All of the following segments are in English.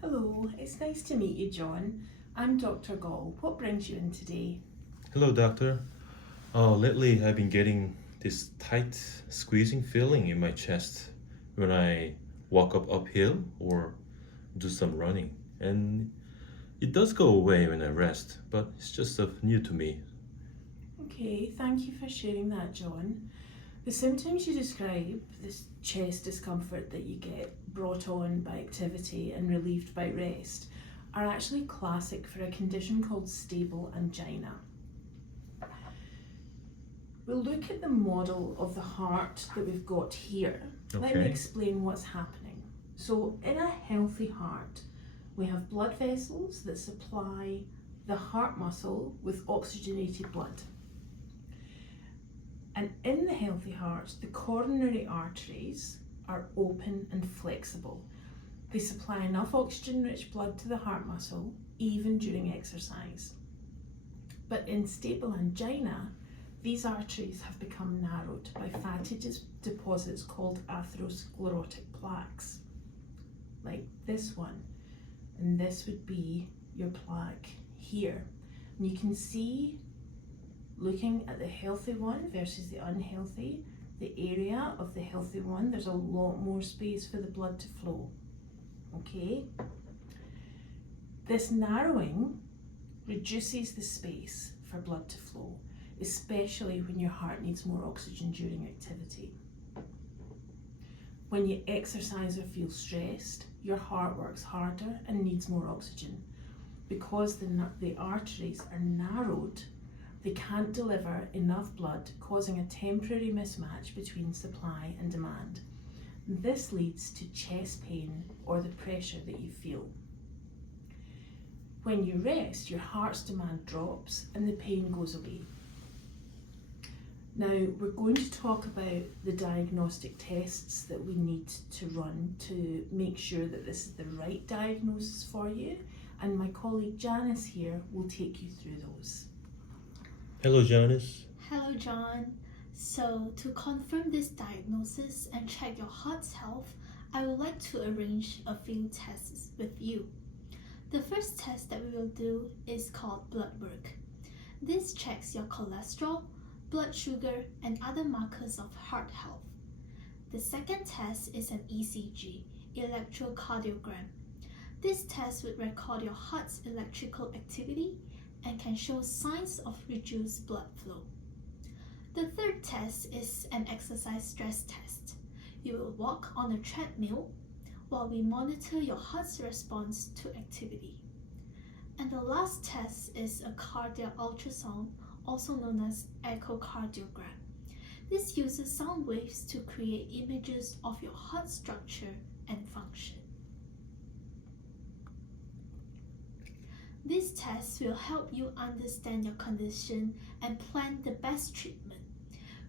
Hello, it's nice to meet you, John. I'm Dr. Gall. What brings you in today? Hello, doctor. Lately I've been getting this tight, squeezing feeling in my chest when I walk up uphill or do some running. And it does go away when I rest, but it's just new to me. Okay, thank you for sharing that, John. The symptoms you describe, this chest discomfort that you get brought on by activity and relieved by rest, are actually classic for a condition called stable angina. We'll look at the model of the heart that we've got here. Let me Okay. explain what's happening. So, in a healthy heart, we have blood vessels that supply the heart muscle with oxygenated blood. And in the healthy heart, the coronary arteries are open and flexible. They supply enough oxygen-rich blood to the heart muscle, even during exercise. But in stable angina, these arteries have become narrowed by fatty deposits called atherosclerotic plaques, like this one. And this would be your plaque here. And you can see, looking at the healthy one versus the unhealthy, the area of the healthy one, there's a lot more space for the blood to flow. Okay? This narrowing reduces the space for blood to flow, especially when your heart needs more oxygen during activity. When you exercise or feel stressed, your heart works harder and needs more oxygen. Because the arteries are narrowed, they can't deliver enough blood, causing a temporary mismatch between supply and demand. This leads to chest pain or the pressure that you feel. When you rest, your heart's demand drops and the pain goes away. Now, we're going to talk about the diagnostic tests that we need to run to make sure that this is the right diagnosis for you, and my colleague Janice here will take you through those. Hello, Janice. Hello, John. So, to confirm this diagnosis and check your heart's health, I would like to arrange a few tests with you. The first test that we will do is called blood work. This checks your cholesterol, blood sugar, and other markers of heart health. The second test is an ECG, electrocardiogram. This test would record your heart's electrical activity and can show signs of reduced blood flow. The third test is an exercise stress test. You will walk on a treadmill while we monitor your heart's response to activity. And the last test is a cardiac ultrasound, also known as echocardiogram. This uses sound waves to create images of your heart structure and function. These tests will help you understand your condition and plan the best treatment.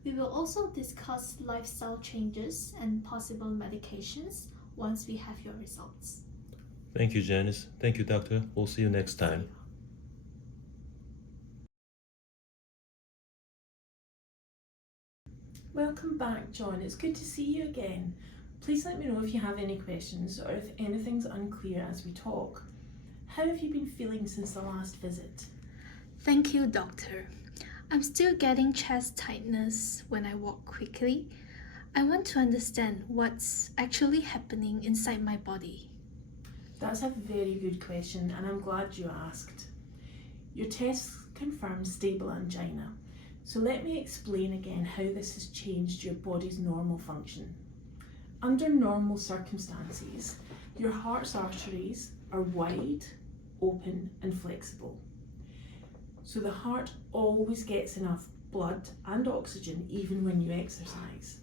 We will also discuss lifestyle changes and possible medications once we have your results. Thank you, Janice. Thank you, doctor. We'll see you next time. Welcome back, John. It's good to see you again. Please let me know if you have any questions or if anything's unclear as we talk. How have you been feeling since the last visit? Thank you, doctor. I'm still getting chest tightness when I walk quickly. I want to understand what's actually happening inside my body. That's a very good question, and I'm glad you asked. Your tests confirm stable angina. So let me explain again how this has changed your body's normal function. Under normal circumstances, your heart's arteries are wide, open, and flexible. So the heart always gets enough blood and oxygen even when you exercise.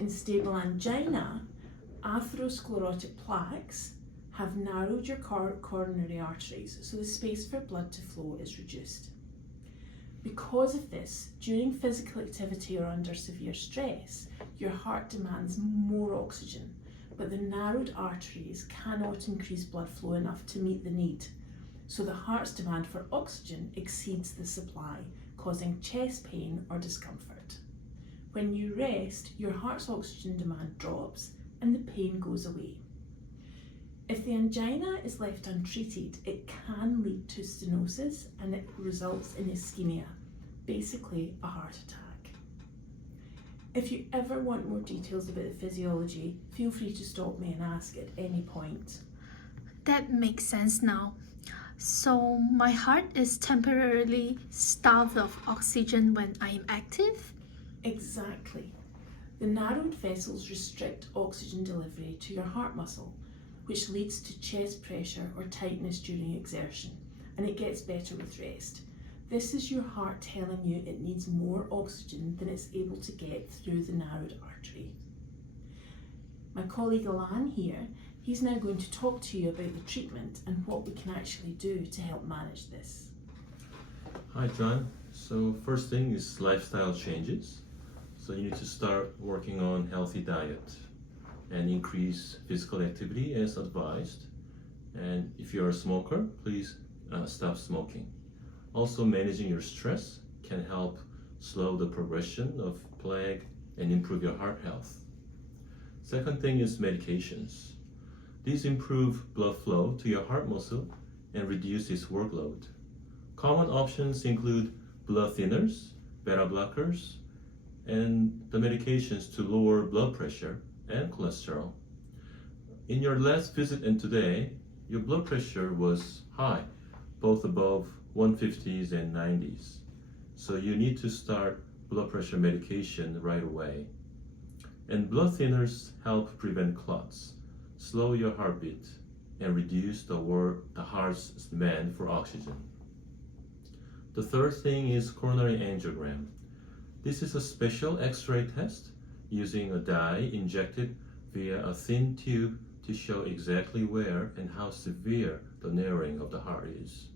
In stable angina, atherosclerotic plaques have narrowed your coronary arteries, so the space for blood to flow is reduced. Because of this, during physical activity or under severe stress, your heart demands more oxygen, but the narrowed arteries cannot increase blood flow enough to meet the need. So the heart's demand for oxygen exceeds the supply, causing chest pain or discomfort. When you rest, your heart's oxygen demand drops and the pain goes away. If the angina is left untreated, it can lead to stenosis and it results in ischemia, basically a heart attack. If you ever want more details about the physiology, feel free to stop me and ask at any point. That makes sense now. So my heart is temporarily starved of oxygen when I am active? Exactly. The narrowed vessels restrict oxygen delivery to your heart muscle, which leads to chest pressure or tightness during exertion, and it gets better with rest. This is your heart telling you it needs more oxygen than it's able to get through the narrowed artery. My colleague Alan here, he's now going to talk to you about the treatment and what we can actually do to help manage this. Hi, John. So first thing is lifestyle changes. So you need to start working on healthy diet and increase physical activity as advised. And if you're a smoker, please stop smoking. Also, managing your stress can help slow the progression of plaque and improve your heart health. Second thing is medications. These improve blood flow to your heart muscle and reduce its workload. Common options include blood thinners, beta blockers, and the medications to lower blood pressure and cholesterol. In your last visit and today, your blood pressure was high, both above 150s and 90s. So you need to start blood pressure medication right away. And blood thinners help prevent clots, slow your heartbeat, and reduce the heart's demand for oxygen. The third thing is coronary angiogram. This is a special X-ray test using a dye injected via a thin tube to show exactly where and how severe the narrowing of the heart is.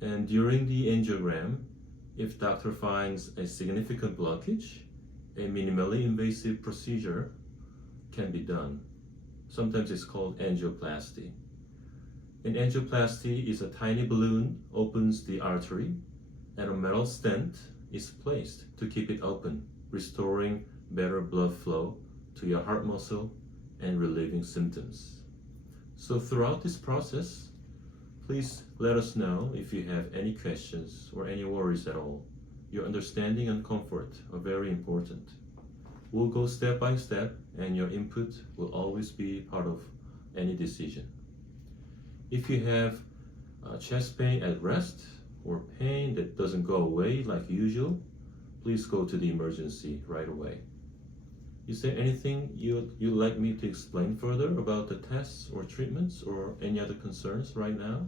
And during the angiogram, if doctor finds a significant blockage, a minimally invasive procedure can be done. Sometimes it's called angioplasty. An angioplasty is a tiny balloon opens the artery and a metal stent is placed to keep it open, restoring better blood flow to your heart muscle and relieving symptoms. So throughout this process, please let us know if you have any questions or any worries at all. Your understanding and comfort are very important. We'll go step by step and your input will always be part of any decision. If you have chest pain at rest or pain that doesn't go away like usual, please go to the emergency right away. Is there anything you'd like me to explain further about the tests or treatments or any other concerns right now?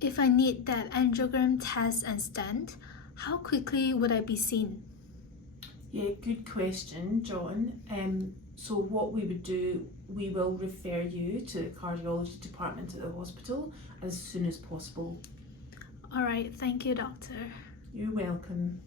If I need that angiogram test and stent, how quickly would I be seen? Yeah, good question, John. So what we would do, we will refer you to the cardiology department at the hospital as soon as possible. Alright, thank you, doctor. You're welcome.